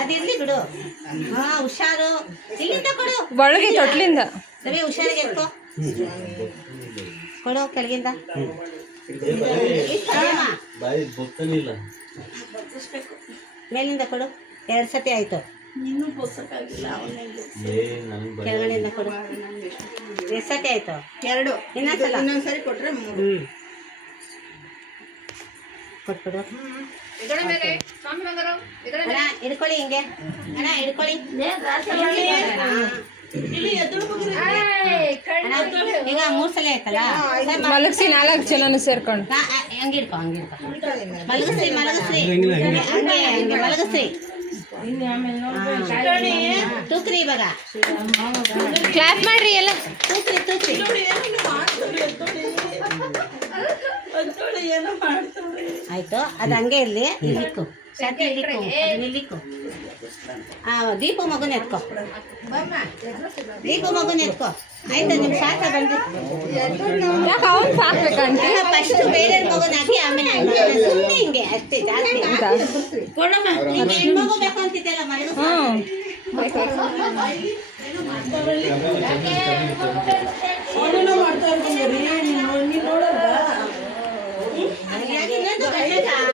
ಅದಿರ್ಲಿ ಬಿಡು. ಹಾ ಹುಷಾರು. ಇಲ್ಲಿಂದ ಕೊಡು. ಒಳಗೆ ತೊಟ್ಲಿಂದ ಸರಿ ಹುಷಾರಿಗೆ ಎತ್ಕೋ. ಕೊಡು ಕೆಳಗಿಂದ. ಮೇಲಿಂದ ಕೊಡು. 2 ಸತಿ ಆಯ್ತು. ಕೆಳಗಡೆಯಿಂದ ಕೊಡು. 2 ಸತಿ ಆಯ್ತು. 2 ಇನ್ನೊಂದ್ಸರಿ ಕೊಟ್ರೆ 3. ಕೊಟ್ಬಿಡು. ಅಣ್ಣ ಹಿಡ್ಕೊಳ್ಳಿ ಹಿಂಗೆ. ಅಣ್ಣ ಹಿಡ್ಕೊಳ್ಳಿ. ಈಗ 3 ಸಲ ಆಯ್ತಲ್ಲ. ಮಲಗಿಸಿ 4 ಜನನು ಸೇರ್ಕೊಂಡು ಹಂಗಿಡ್ಕೊ ಮಲಗಿಸ್ರಿ ಹಂಗೆ ಮಲಗಿಸ್ರಿ. ತೂಕ್ರಿ ಇವಾಗ. ಕ್ಲಾಪ್ ಮಾಡ್ರಿ ಎಲ್ಲ. ತೂಕ್ರಿ ಆಯ್ತು. ಅದು ಹಂಗೆ ಇರ್ಲಿ. ಇಲ್ಲಿಕ್ಕು ಶಾಂತಿ ಇಲ್ಲಿಕ್ಕು. ದೀಪು ಮಗುನ ಎತ್ಕೊ. ಆಯ್ತು ನಿಮ್ಮ ಶಾಸ್ತ್ರ ಬಂದು ಫಸ್ಟ್ ಬೇರೆ ಮಗುನ ಹಾಕಿ ಆಮೇಲೆ ಸುಮ್ಮನೆ ಹಿಂಗೆ ಅಷ್ಟೇ. ಜಾಸ್ತಿ ಕೊಡಮ್ಮ. ನಿಮ್ಗೆ ಹೆಣ್ಮಗು ಬೇಕು ಅಂತಿದ್ದೆಲ್ಲ ಮಾಡ್ತಾ